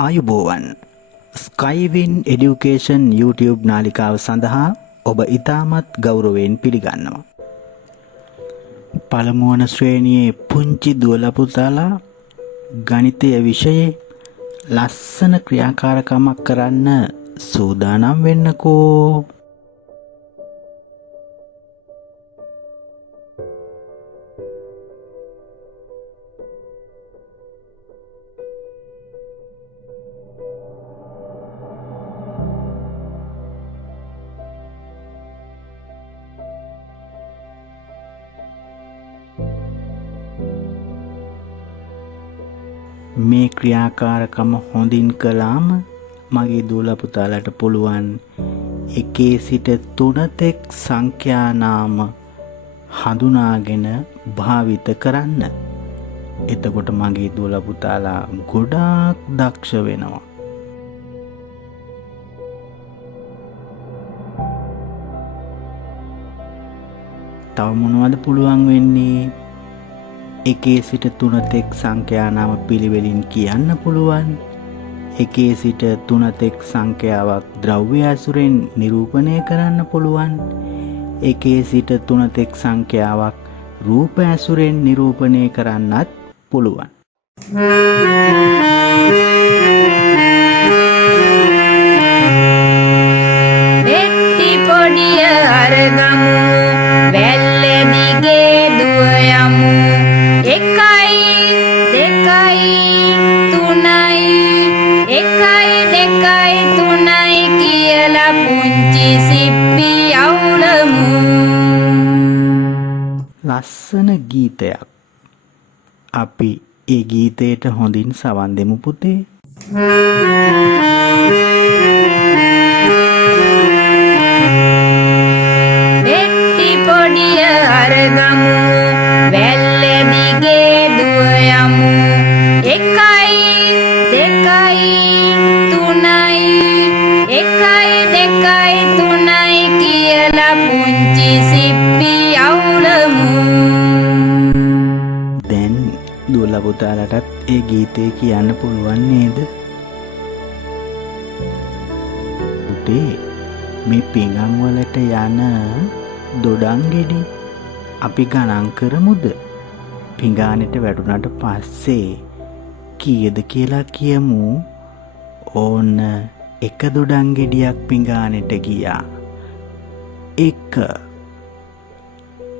ආයුබෝවන් ස්කයිවින් education YouTube නාලිකාව සඳහා ඔබ ඉතාමත් ගෞරවයෙන් පිළිගන්නවා. පළමුවන ශ්‍රේණියේ පුංචි දුවල පුතාලා ගණිතය විෂයේ ලස්සන ක්‍රියාකාරකමක් කරන්න සූදානම් වෙන්නකෝ. මේ ක්‍රියාකාරකම හොඳින් කළාම මගේ දූල පුතාලට පුළුවන් 1 සිට 3 තෙක් සංඛ්‍යා නාම හඳුනාගෙන භාවිත කරන්න. එතකොට මගේ දූල පුතාලා ගොඩාක් දක්ෂ වෙනවා. තව මොනවද පුළුවන් වෙන්නේ? 1 සිට 3 තෙක් සංඛ්‍යා නාම පිළිවෙලින් කියන්න පුළුවන්. 1 සිට 3 තෙක් සංඛ්‍යාවක් ද්‍රව්‍ය ඇසුරෙන් නිරූපණය කරන්න පුළුවන්. 1 සිට 3 තෙක් සංඛ්‍යාවක් රූප ඇසුරෙන් නිරූපණය කරන්නත් පුළුවන්. වෙට්ටි පොඩිය අරගමු වැල්ල දිගේ දුව යමු. 1 2 3 කියලා පුංචි සිප්පි අවුලමු. ලස්සන ගීතයක්. අපි ඒ ගීතයට හොඳින් සවන් දෙමු පුතේ. වෙට්ටි පොඩිය අරගමු වැල්ල දිගේ දුව යමු. 1 2 3 කියලා පුංචි සිප්පි අවුලමු. දැන් දුවල පුතාලටත් ඒ ගීතේ කියන්න පුළුවන් නේද? පුතේ මේ පිඟන් වලට යන දොඩම් ගෙඩි අපි ගණන් කරමුද? පිඟානෙට වැටුණාට පස්සේ කීයද කියලා කියමු. ඕන්න 1 දොඩම් ගෙඩියක් පිඟානෙට ගියා. 1.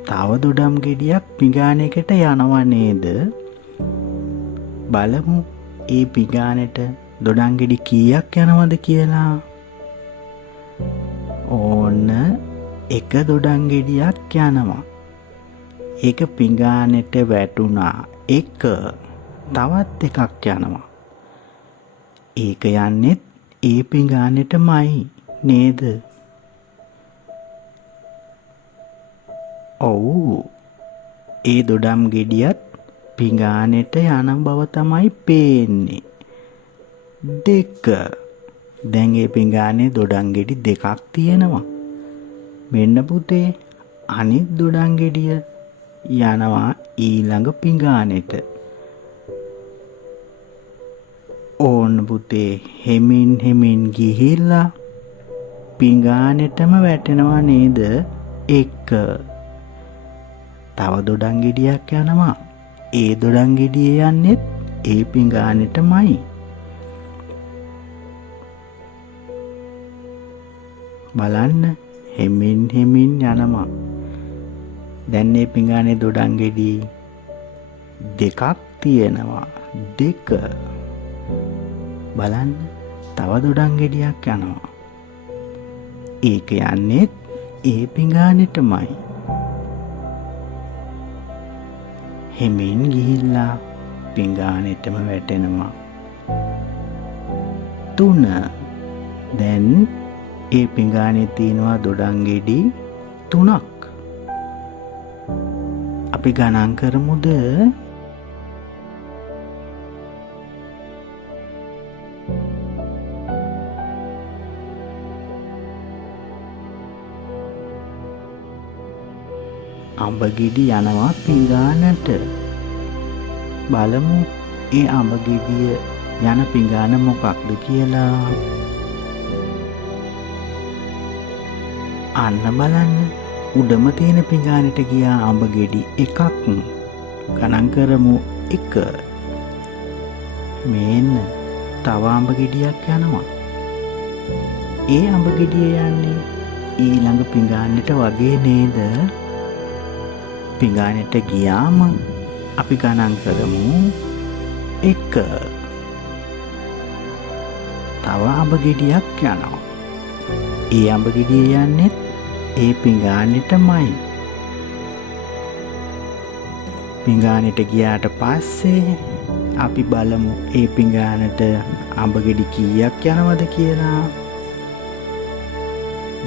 තව දොඩම් ගෙඩියක් පිඟානයකට යනවා නේද? බලමු ඒ පිඟානෙට දොඩම් ගෙඩි කීයක් යනවද කියලා. ඕන්න 1 දොඩම් ගෙඩියක් යනවා. ඒක පිඟානෙට වැටුණා 1. තවත් එකක් යනවා. ඒක යන්නෙත් ඒ පිඟානෙටමයි නේද? ඔව්. ඒ දොඩම් ගෙඩියත් පිඟානෙට යන බව තමයි පේන්නේ. 2. දැන් ඒ පිඟානේ දොඩම් ගෙඩි 2ක් තියෙනවා. මෙන්න පුතේ අනිත් දොඩම් ගෙඩිය යනවා ඊළඟ පිඟානෙට. ඕන්න පුතේ හෙමින් ගිහිල්ලා පිඟානෙටම වැටෙනවා නේද? 1. තව දොඩම් ගෙඩියක් යනවා. ඒ දොඩම් ගෙඩිය යන්නෙත් ඒ පිඟානෙටමයි. බලන්න හෙමින් යනවා. දැන් මේ පිඟානේ දොඩම් ගෙඩි 2ක් තියෙනවා. 2. බලන්න තව දොඩම් ගෙඩියක් යනවා. ඒක යන්නෙත් ඒ පිඟානෙටමයි. හෙමින් ගිහිල්ලා පිඟානෙටම වැටෙනවා. 3. දැන් ඒ පිඟානේ තියෙනවා දොඩම් ගෙඩි 3ක්. අපි ගණන් කරමුද? අඹ ගෙඩි යනවා පිඟානට. බලමු ඒ අඹ ගෙඩිය යන පිඟාන මොකක්ද කියලා. අන්න බලන්න උඩම තියෙන පිඟානට ගියා අඹ ගෙඩි එකක්. ගණන් කරමු 1. මේන්න තව අඹ ගෙඩියක් යනවා. ඒ අඹ ගෙඩිය යන්නේ ඊළඟ පිඟානට වගේ නේද? පිඟානට ගියාම අපි ගණන් කරමු 1. තව අඹ ගෙඩියක් යනවා. ඒ අඹ ගෙඩිය යන්නේ ඒ පිඟානෙටමයි. පිඟානෙට ගියාට පස්සේ අපි බලමු ඒ පිඟානට අඹ ගෙඩි කීයක් යනවද කියලා.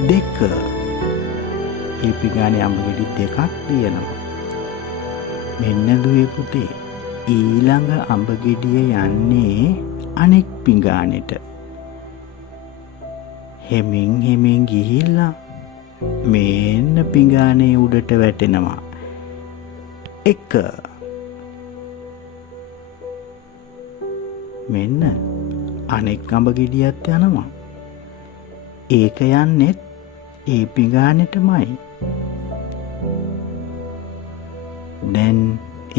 2. ඒ පිඟානේ අඹ ගෙඩි 2ක් තියෙනවා. මෙන්න දුවේ පුතේ ඊළඟ අඹ ගෙඩිය යන්නේ අනෙක් පිඟානෙට. හෙමින් ගිහිල්ලා මෙන්න පිඟානේ උඩට වැටෙනවා. 1. මෙන්න අනෙක් අඹ ගෙඩියත් යනවා. ඒක යන්නේ ඒ පිඟානෙටමයි. දැන්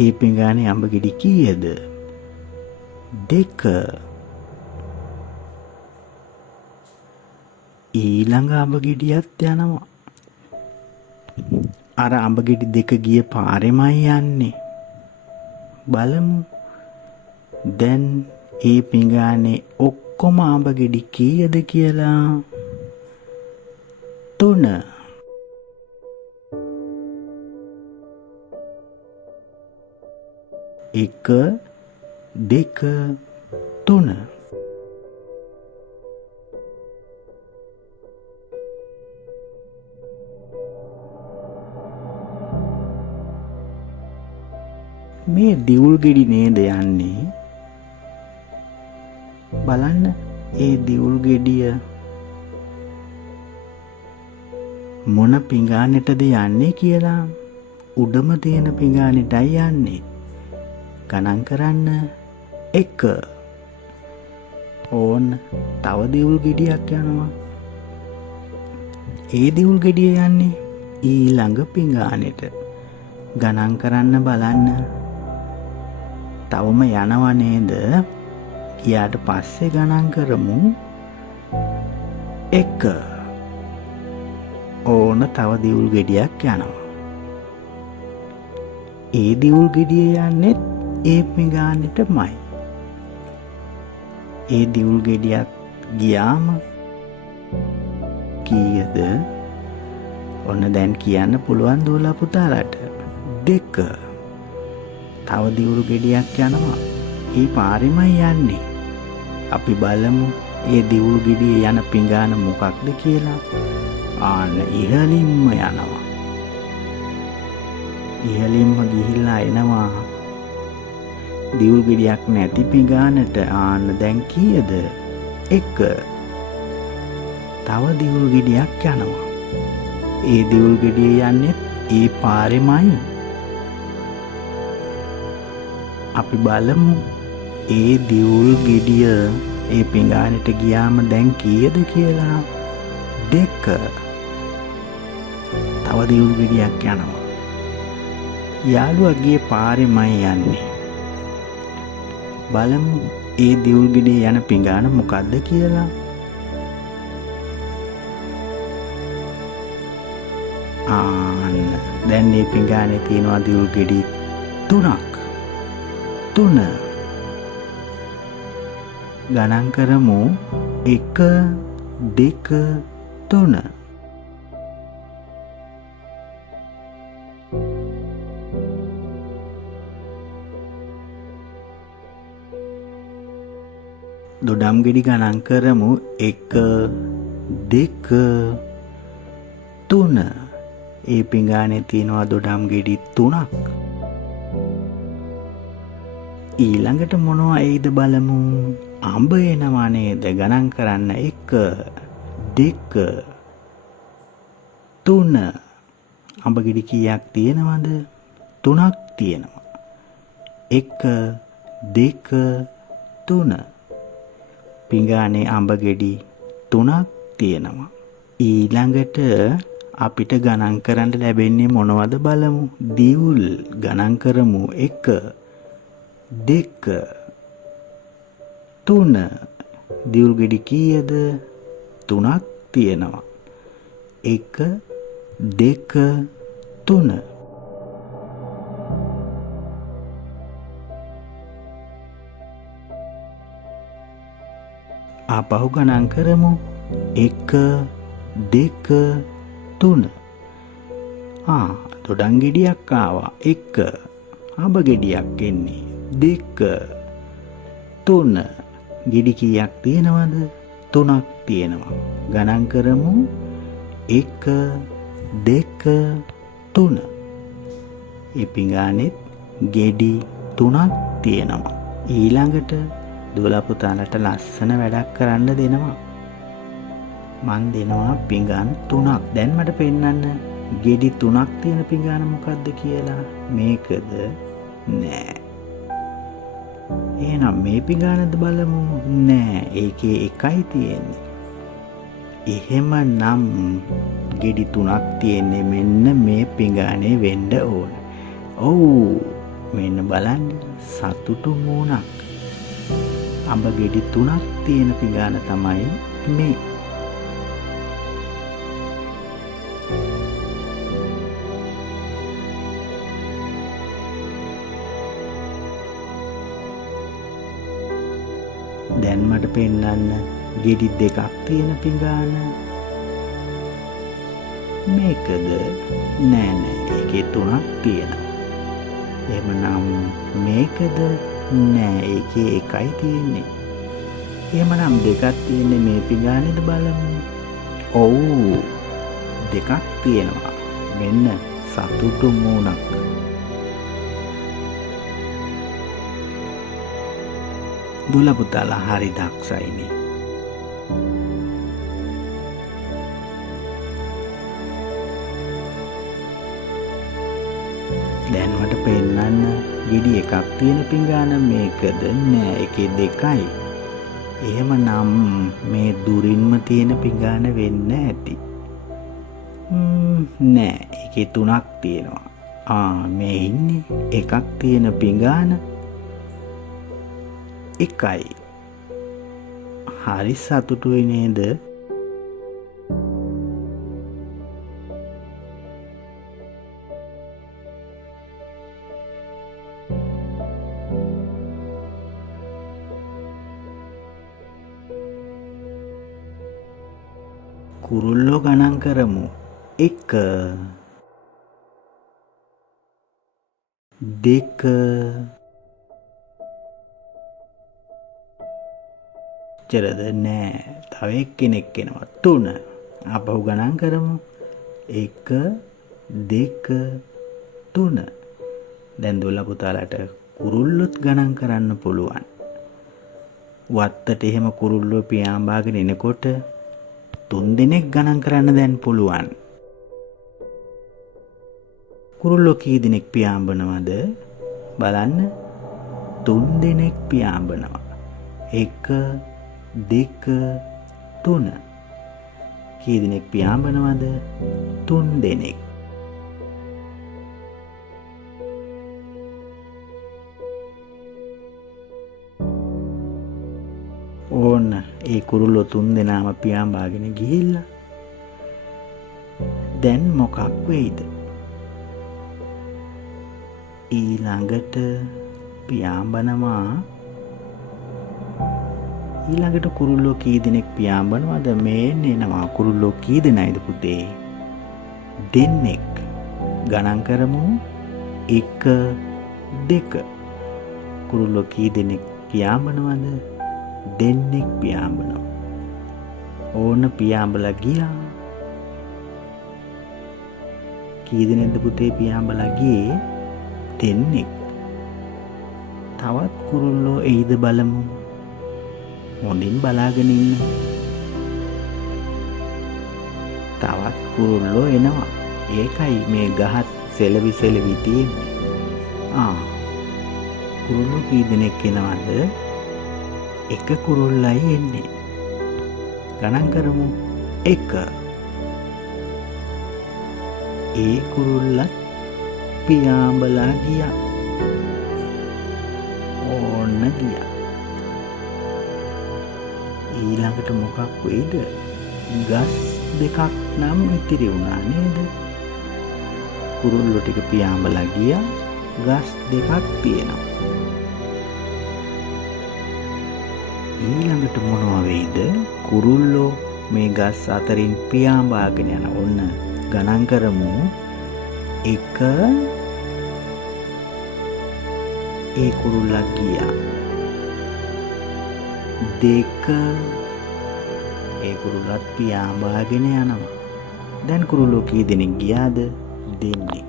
ඒ පිඟානේ අඹ ගෙඩි කීයද? 2. ඊළඟ අඹ ගෙඩියත් යනවා. අර අඹ ගෙඩි 2 ගිය පාරෙමයි යන්නේ. බලමු දැන් ඒ පිඟානේ ඔක්කොම අඹ ගෙඩි කීයද කියලා. 3. 1 2 3. මේ දිවුල් ගෙඩි නේද යන්නේ? බලන්න ඒ දිවුල් ගෙඩිය මොන පිඟානෙටද යන්නේ කියලා. උඩම තියෙන පිඟානෙටයි යන්නේ. ගණන් කරන්න 1. ඕන්න තව දිවුල් ගෙඩියක් යනවා. ඒ දිවුල් ගෙඩිය යන්නේ ඊළඟ පිඟානෙට. ගණන් කරන්න බලන්න. තවම යනව නේද? ගියාට පස්සේ ගණන් කරමු 1. ඕන තව දිවුල් ගෙඩියක් යනවා. ඒ දිවුල් ගෙඩිය යන්නේ ඒ පිඟානෙටමයි. ඒ දිවුල් ගෙඩියක් ගියාම කීයද? ඔන්න දැන් කියන්න පුළුවන් දුවලා පුතාලට. 2. තව දිවුල් ගෙඩියක් යනවා. ඒ පාරෙමයි යන්නේ. අපි බලමු ඒ දිවුල් ගෙඩිය යන පිඟාන මොකක්ද කියලා. ආන්න ඉහළින්ම යනවා. ඉහළින්ම ගිහිල්ලා එනවා දිවුල් ගෙඩියක් නැති පිඟානට. ආන්න දැන් කීයද? 1. තව දිවුල් ගෙඩියක් යනවා. ඒ දිවුල් ගෙඩිය යන්නේ ඒ පාරෙමයි. අපි බලමු ඒ දිවුල් ගෙඩිය ඒ පිඟානෙට ගියාම දැන් කීයද කියලා. 2. තව දිවුල් ගෙඩියක් යනවා. යාළුවා ගියේ පාරෙමයි යන්නේ. බලමු ඒ දිවුල් ගෙඩිය යන පිඟාන මොකද්ද කියලා. ආන්න දැන් මේ පිඟානේ තියෙනවා දිවුල් ගෙඩි 3ක්. 3. ගණන් කරමු 1 2 3. දොඩම් ගෙඩි ගණන් කරමු 1 2 3. ඒ පිඟානේ තියෙනවා දොඩම් ගෙඩි 3ක්. ඊළඟට මොනවා එයිද බලමු. අඹ එනවා නේද? ගණන් කරන්න 1 2 3. අඹ ගෙඩි කීයක් තියෙනවද? 3ක් තියෙනවා. 1 2 3. පිඟානේ අඹ ගෙඩි 3ක් තියෙනවා. ඊළඟට අපිට ගණන් කරන්න ලැබෙන්නේ මොනවද බලමු. දිවුල් ගණන් කරමු. 1 2 3. දිවුල් ගෙඩි කීයද? 3ක් තියෙනවා. 1 2 3. ආපහු ගණන් කරමු. 1 2 3. දොඩම් ගෙඩියක් ආවා. 1 අඹ ගෙඩියක් එන්නේ. 2 3. ගෙඩි කීයක් තියෙනවද? 3ක් තියෙනවා. ගණන් කරමු. 1 2 3. මේ පිඟානෙත් ගෙඩි 3ක් තියෙනවා. ඊළඟට දුවලා පුතාලට ලස්සන වැඩක් කරන්න දෙනවා. මන් දෙනවා පිඟාන් 3ක්. දැන් මට පෙන්නන්න ගෙඩි 3ක් තියෙන පිඟාන මොකක්ද කියලා. මේකද? නෑ. එහෙනම් මේ පිඟානද බලමු. නෑ, ඒකේ එකයි තියෙන්නේ. එහෙමනම් ගෙඩි 3ක් තියෙන්නේ මෙන්න මේ පිඟානේ වෙන්න ඕන. ඔව්, මෙන්න බලන්න සතුටු මූණක්. අඹ ගෙඩි 3ක් තියෙන පිඟාන තමයි මේ. දැන් මට පෙන්නන්න ගෙඩි 2ක් තියෙන පිඟාන. මේකද? නෑ, ඒකේ 3ක් තියෙනවා. එහෙමනම් මේකද? නෑ, ඒකේ එකයි තියෙන්නේ. එහෙමනම් 2ක් තියෙන්නේ මේ පිඟානේද බලමු. ඔව්, 2ක් තියෙනවා. මෙන්න සතුටු මූණක්. දුල පුතාලා හරි දක්ෂයිනේ. දැන් මට පෙන්නන්න ගෙඩි 1ක් තියෙන පිඟාන මේකද? නෑ, ඒකේ 2යි. එහෙමනම් මේ දුරින්ම තියෙන පිඟාන වෙන්න ඇති. නෑ, ඒකේ 3ක් තියෙනවා. මේ ඉන්නේ 1ක් තියෙන පිඟාන. 1යි. හරි සතුටුයි නේද? කුරුල්ලෝ ගණන් කරමු. 1 2 චරද නෑ, තව එක්කෙනෙක් එනවා. 3. අපහු ගණන් කරමු. 1 2 3. දැන් දුවලා පුතාලට කුරුල්ලොත් ගණන් කරන්න පුළුවන්. වත්තට එහෙම කුරුල්ලෝ පියාඹාගෙන එනකොට 3 දෙනෙක් ගණන් කරන්න දැන් පුළුවන්. කුරුල්ලෝ කී දෙනෙක් පියාඹනවද බලන්න. 3 දෙනෙක් පියාඹනවා. 1 2 3. කී දෙනෙක් පියාඹනවද? 3 දෙනෙක්. ඕන්න ඒ කුරුල්ලෝ 3 දෙනාම පියාඹාගෙන ගිහිල්ලා දැන් මොකක් වෙයිද? ඊළඟට පියාඹනවා. ඊළඟට කුරුල්ලෝ කී දෙනෙක් පියාඹනවද? මේන්න එනවා. කුරුල්ලෝ කී දෙනයිද පුතේ? 2. ගණන් කරමු. 1 2. කුරුල්ලෝ කී දෙනෙක් පියාඹනවද? 2 පියාඹනවා. ඕන පියාඹලා ගියා. කී දෙනෙක්ද පුතේ පියාඹලා ගියේ? 2. තවත් කුරුල්ලෝ එයිද බලමු. හොඳින් බලාගෙන ඉන්න. තවත් කුරුල්ලෝ එනවා. ඒකයි මේ ගහත් සෙලවි සෙලවි තියෙන්නේ. කුරුල්ලෝ කී දෙනෙක් එනවද? එක කුරුල්ලයි එන්නේ. ගණන් කරමු 1. ඒ කුරුල්ලත් පියාඹලා ගියා. ඕන්න ගියා. ඊළඟට මොකක් වෙයිද? ගස් දෙකක් නම් ඉතිරි වුණා නේද? කුරුල්ලෝ ටික පියාඹලා ගියා. ගස් දෙකක් තියෙනවා. ඊළඟට මොනවා වෙයිද? කුරුල්ලෝ මේ ගස් අතරින් පියාඹාගෙන යන. ඔන්න ගණන් කරමු 1. ඒ කුරුල්ලා ගියා. 2. ඒ කුරුල්ලත් පියාඹාගෙන යනවා. දැන් කුරුල්ලෝ කී දෙනෙක් ගියාද? දෙන්නේ.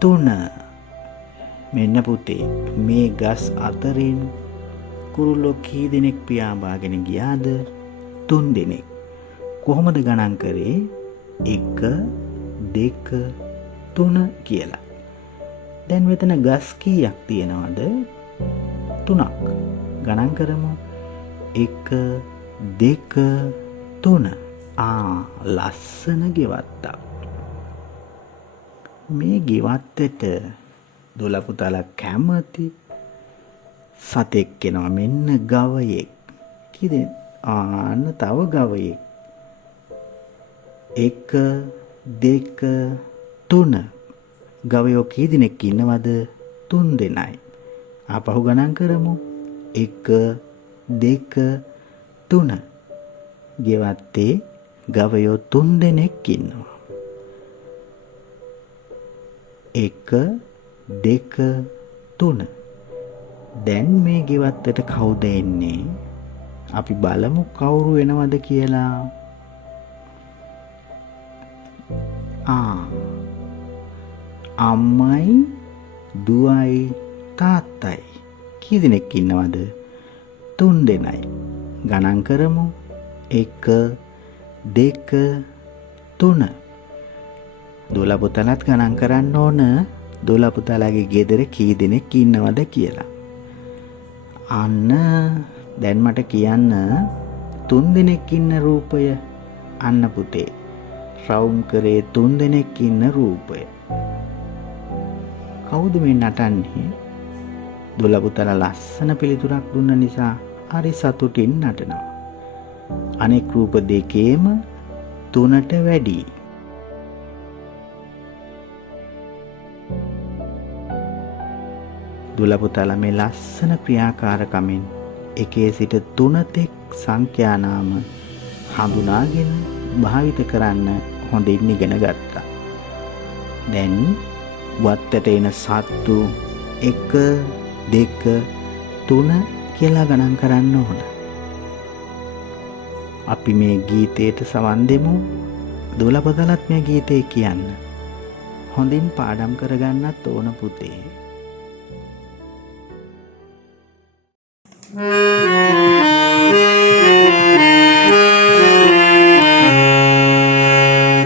3. මෙන්න පුතේ මේ ගස් අතරින් කුරුල්ලෝ කී දෙනෙක් පියාඹාගෙන ගියාද? 3 දෙනෙක්. කොහොමද ගණන් කරේ? 1 2 3 කියලා. දැන් මෙතන ගස් කීයක් තියෙනවද? 3ක්. ගණන් කරමු 1 2 3. ලස්සන ගෙවත්තක්. මේ ගෙවත්තට දොළ පුතාලා කැමති සතෙක් එනවා. මෙන්න ගවයෙක්. කීදෙනෙක්? තව ගවයෙක්. 1 2 3. ගවයෝ කී දෙනෙක් ඉන්නවද? 3 දෙනයි. ආපහු ගණන් කරමු 1 2 3. ගෙවත්තේ ගවයෝ 3 දෙනෙක් ඉන්නවා. 1 2 3. දැන් මේ ගෙවත්තට කවුද එන්නේ? අපි බලමු කවුරු එනවද කියලා. අම්මයි දුවයි තාත්තයි. කී දෙනෙක් ඉන්නවද? 3 දෙනයි. ගණන් කරමු 1 2 3. දොළ පුතාලත් ගණන් කරන්න ඕන දොළ පුතාලාගේ ගෙදර කී දෙනෙක් ඉන්නවද කියලා. අන්න දැන් මට කියන්න 3 දෙනෙක් ඉන්න රූපය. අන්න පුතේ රවුම් කරේ 3 දෙනෙක් ඉන්න රූපය. කවුද මේ නටන්නේ? දොළ පුතාලා ලස්සන පිළිතුරක් දුන්න නිසා හරි සතුටින් නටනවා. අනෙක් රූප දෙකේම 3ට වැඩි. දොළ පුතාලා මේ ලස්සන ක්‍රියාකාරකමින් 1 සිට 3 තෙක් සංඛ්‍යා නාම හඳුනාගෙන භාවිත කරන්න හොඳින් ඉගෙන ගත්තා. දැන් වත්තට එන සත්තු 1 2 3 කියලා ගණන් කරන්න ඕන. අපි මේ ගීතයට සවන් දෙමු. දොළ පුතාලත් මේ ගීතේ කියන්න. හොඳින් පාඩම් කරගන්නත් ඕන පුතේ.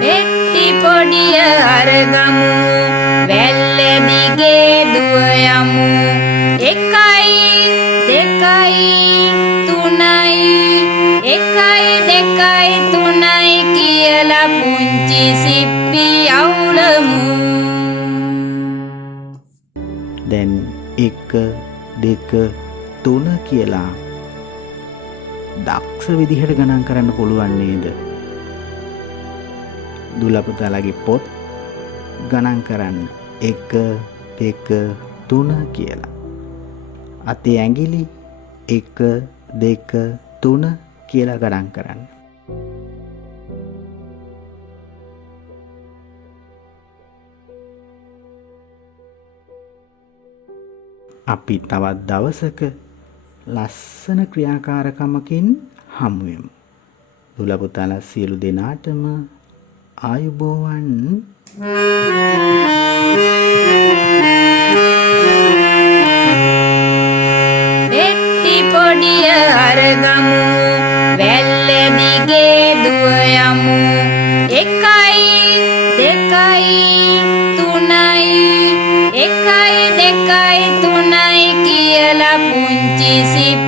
පෙට්ටි පොඩිය අරගමු වැල්ල දිගේ දුව යමු 1 2 3 1 2 3 කියලා පුංචි සිප්පි අවුලමු. දැන් 1 2 3 කියලා දක්ෂ විදිහට ගණන් කරන්න පුළුවන් නේද? දොළ පුතාලාගේ පොත් ගණන් කරන්න 1 2 3 කියලා. අතේ ඇඟිලි 1 2 3 කියලා ගණන් කරන්න. අපි තවත් දවසක ලස්සන ක්‍රියාකාරකමකින් හමු වෙමු. දොළ පුතාලා සියලු දෙනාටම ආයුබෝවන්. පෙට්ටි පොඩිය අරගමු වැල්ල දිගේ දුව යමු 1 2 3 1 2 3 කියලා පුංචි විසි